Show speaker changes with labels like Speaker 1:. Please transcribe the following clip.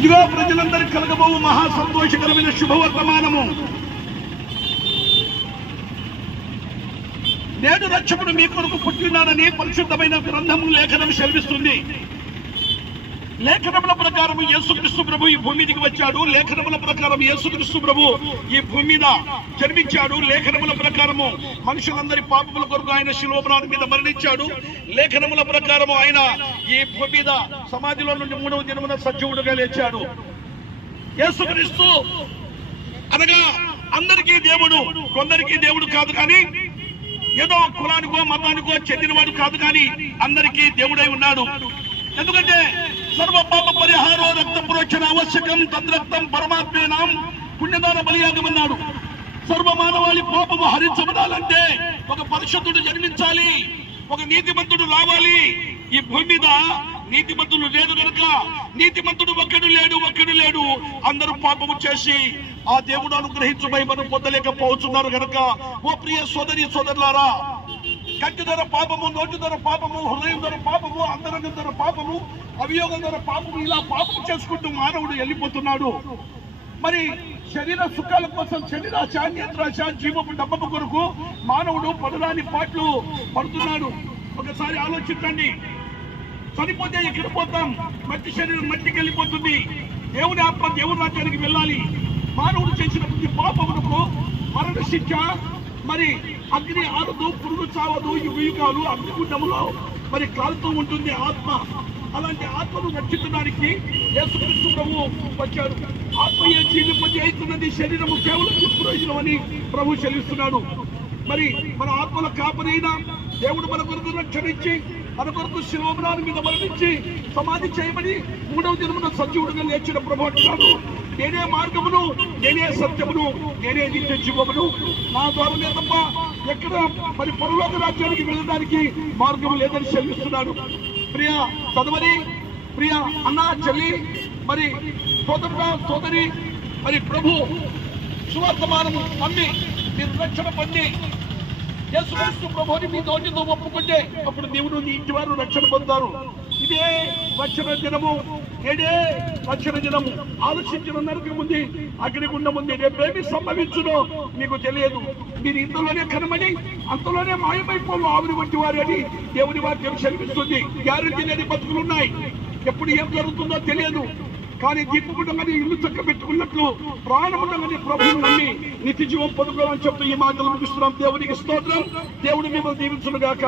Speaker 1: ఇదిగో ప్రజలందరికీ కలగబోవు మహా సంతోషకరమైన శుభవర్తమానము. నేడు రక్షకుడు మీ కొరకు పుట్టినాడని పరిశుద్ధమైన గ్రంథము లేఖనం సెలవిస్తుంది. లేఖనముల ప్రకారం యేసుక్రీస్తు ప్రభు ఈ భూమి మీదకి వచ్చాడు. లేఖనముల ప్రకారం యేసుక్రీస్తు ప్రభు ఈ భూమి మీద జన్మించాడు. లేఖనముల ప్రకారము మనుషులందరి పాపముల కొరకు ఆయన శిలోపరాధి మీద మరణించాడు. లేఖనముల ప్రకారము ఆయన ఈ భూమి మీద సమాధిలో నుండి మూడవ దినమున సజీవుడుగా లేచాడు. యేసుక్రీస్తు అనగా అందరికీ దేవుడు కొందరికి దేవుడు కాదు కానీ ఏదో కులానికో మతానికో చెందినవాడు కాదు కానీ అందరికీ దేవుడై ఉన్నాడు. ఎందుకంటే సర్వ పాప పరిహారో రక్త ప్రోక్షణ ఆవశ్యకం తద్రక్తం పరమాత్మేనాం. పుణ్యదాన బలియాగమన్నాడు. సర్వ మానవాళి పాపము హరించబడాలంటే ఒక పరిశుద్ధుడు జన్మించాలి ఒక నీతిమంతుడు రావాలి. ఈ భూమి మీద నీతిమంతుడు లేడు కనుక నీతిమంతుడు ఒక్కడు లేడు ఒక్కడు లేడు. అందరూ పాపము చేసి ఆ దేవుడు అనుగ్రహించమై మనం పొందలేకపోతున్నారు కనుక ఓ ప్రియ సోదరి సోదరులారా కంటి ధర పాపము నోటి ధర పాపము హృదయం ధర పాపము అంతరంగం ధర పాపము అవియోగం ధర పాపము ఇలా పాపము చేసుకుంటూ మానవుడు వెళ్ళిపోతున్నాడు. మరి శరీర సుఖాల కోసం శరీరాశ నేత్రాశ జీవపు డబ్బపు కొరకు మానవుడు పడరాని పాటలు పడుతున్నాడు. ఒకసారి ఆలోచించండి. చనిపోతే ఎక్కడ పోతాం? మట్టి శరీరం మట్టికి వెళ్ళిపోతుంది. దేవుని ఆత్మ దేవుని రాజ్యానికి వెళ్ళాలి. మానవుడు చేసిన ప్రతి పాపమునకు మరణ శిక్ష. మరి అగ్ని ఆరదు పురుగు చావదు యుగాలు అగ్నిగుండములో మరి కాలుతూ ఉంటుంది ఆత్మ. అలాంటి ఆత్మను రక్షించడానికి యేసుక్రీస్తు ప్రభు వచ్చాడు. ఆత్మయే జీవింపజేస్తున్నది శరీరము కేవలం దుష్ప్రయోజనం అని ప్రభు చెల్లిస్తున్నాడు. మరి మన ఆత్మల కాపరైన దేవుడు మన కొరకు రక్షణ ఇచ్చి మన కొరకు శివమరాని మీద మరణించి సమాధి చేయమని మూడవ జన్మన సజీవుడుగా లేచిన ప్రభు అంటున్నాడు. నేనే మార్గమును నేనే సత్యమును నేనే నిత్య జీవమును. నా ద్వారానే తప్ప ఎక్కడ మరి పొరలోక రాజ్యానికి వెళ్ళడానికి మార్గం లేదని చెల్లిస్తున్నాడు ప్రియ చదవని ప్రియ అన్న చెల్లి మరి సోదరుడ సోదరి మరి ప్రభు సువర్తమానము నమ్మి మీరు రక్షణ పొంది యేసుక్రీస్తు ప్రభుని మీ నోటితో ఒప్పుకుంటే అప్పుడు దేవుడు నీ ఇంటి వారు రక్షణ పొందుతారు. ఇదే వచ్చిన దినము ఇదే వచ్చిన దినము. ఆలోచించిన నరకం ఉంది. అగ్నిగుండం ఉంది. రేపేమి సంభవించునో మీకు తెలియదు. మీరు ఇంతలోనే కనమని అంతలోనే మాయమైపోవు ఆవిరి వంటి వారు అని దేవుని వాక్యం సెలవిస్తుంది. గ్యారంటీ లేని బతుకులు ఉన్నాయి. ఎప్పుడు ఏం జరుగుతుందో తెలియదు. కానీ దీపకుండగానే ఇల్లు చక్క పెట్టుకున్నట్లు ప్రాణముండగానే ప్రభువు నమ్మి నిత్య జీవం పొందుకోవాలని చెప్తూ ఈ మాటలు ముగిస్తున్నాం. దేవునికి స్తోత్రం. దేవుడు మిమ్మల్ని దీవించును గాక